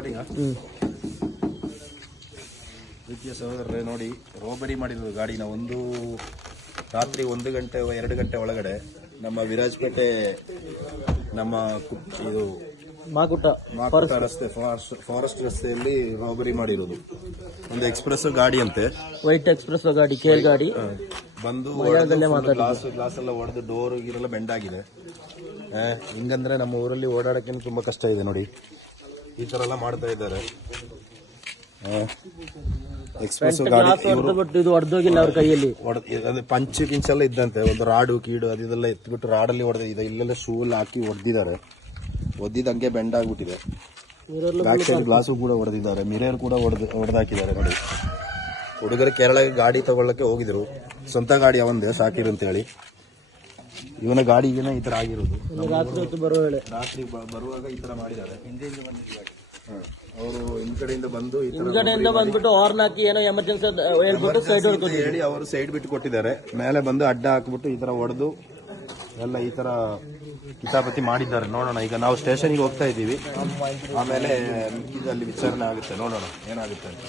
Starting ಪ್ರೀತಿಯ ಸಹೋದರರೇ ನೋಡಿ ರೋಬರಿ ಮಾಡಿರೋದು ಗಾಡಿನ ಒಂದು ರಾತ್ರಿ ಒಂದು ಗಂಟೆ ಎರಡು ಗಂಟೆ ಒಳಗಡೆ ನಮ್ಮ ವಿರಾಜಪೇಟೆ ನಮ್ಮ ಇದು ಮಾಗುಟ ಮಾಕುಟ ರಸ್ತೆ ಫಾರೆಸ್ಟ್ ಫಾರೆಸ್ಟ್ ರಸ್ತೆಯಲ್ಲಿ ರಾಬರಿ ಮಾಡಿರೋದು. ಒಂದು ಎಕ್ಸ್ಪ್ರೆಸ್ ಗಾಡಿ ಅಂತೆ. ವೈಟ್ ಎಕ್ಸ್ಪ್ರೆಸ್ ಗಾಡಿ ಕೇರ್ ಗಾಡಿ. ಬಂದು ಗ್ಲಾಸ್ ಗ್ಲಾಸ್ ಎಲ್ಲ ಹೊಡೆದು ಡೋರ್ ಗೀರೆಲ್ಲ ಬೆಂಡ್ ಆಗಿದೆ. ಹಿಂಗಂದ್ರೆ ನಮ್ಮ ಊರಲ್ಲಿ ಓಡಾಡಕ್ಕೆ ತುಂಬಾ ಕಷ್ಟ ಇದೆ ನೋಡಿ. ಈ ತರ ಎಲ್ಲ ಮಾಡ್ತಾ ಇದ್ದಾರೆ. ಎಕ್ಸ್ಪ್ರೆಸ್ ಬಿಟ್ಟು ಇದು ಹೊಡೆದೋಗಿಲ್ಲ ಅವ್ರ ಕೈಯಲ್ಲಿ. ಅದು ಪಂಚ್ ಗಿಂಚ್ ಎಲ್ಲ ಇದ್ದಂತೆ ಒಂದು ರಾಡು ಕೀಡು ಅದೆಲ್ಲ ಎತ್ಬಿಟ್ಟು ರಾಡಲ್ಲಿ ಹೊಡೆದ ಇದೆ. ಇಲ್ಲೆಲ್ಲ ಶೂ ಎಲ್ಲ ಹಾಕಿ ಹೊಡೆದಿದ್ದಾರೆ ಒದ್ದಿದಂಗೆ ಬೆಂಡ್ ಆಗ್ಬಿಟ್ಟಿದೆ. ಇವರೆಲ್ಲ ಬ್ಯಾಕ್ ಸೈಡ್ ಗ್ಲಾಸು ಕೂಡ ಹೊಡೆದಿದ್ದಾರೆ ಮಿರರ್ ಕೂಡ ಹೊಡೆದು ಹೊಡೆದಾಕಿದ್ದಾರೆ ನೋಡಿ. ಹುಡುಗರು ಕೇರಳಕ್ಕೆ ಗಾಡಿ ತಗೊಳ್ಳಕ್ಕೆ ಹೋಗಿದ್ರು. ಸ್ವಂತ ಗಾಡಿ ದೇಶ ಸಾಕಿರು ಅಂತ ಹೇಳಿ ಗಾಡಿ ಏನೋ ಈ ತರ ಆಗಿರೋದು. ರಾತ್ರಿ ಹೊತ್ತು ಬರೋ ವೇಳೆ. ರಾತ್ರಿ ಬ- ಬರುವಾಗ ಈ ತರ ಮಾಡಿದ್ದಾರೆ. ಅವರು ಹಿಂದ್ಗಡೆಯಿಂದ ಬಂದು ಈ ತರ ಹಿಂದ್ಗಡೆಯಿಂದ ಬಂದ್ಬಿಟ್ಟು ಹಾರ್ನ್ ಹಾಕಿ ಏನೋ ಎಮರ್ಜೆನ್ಸಿ ಹೇಳ್ಬಿಟ್ಟು ಸೈಡ್ ಅಂತ ಹೇಳಿ ಅವರು ಸೈಡ್ ಬಿಟ್ಟು ಕೊಟ್ಟಿದ್ದಾರೆ. ಮೇಲೆ ಬಂದು ಅಡ್ಡ ಹಾಕ್ಬಿಟ್ಟು ಈ ತರ ಹೊಡೆದು ಎಲ್ಲ ಈ ತರ ಕಿತಾಪತಿ ಮಾಡಿದ್ದಾರೆ. ನೋಡೋಣ ಈಗ ನಾವು ಸ್ಟೇಷನ್ಗೆ ಹೋಗ್ತಾ ಇದ್ದೀವಿ. ಆಮೇಲೆ ಮಿಕ್ಕಿದಲ್ಲಿ ವಿಚಾರಣೆ ಆಗುತ್ತೆ. ನೋಡೋಣ ಏನಾಗುತ್ತೆ ಅಂತ.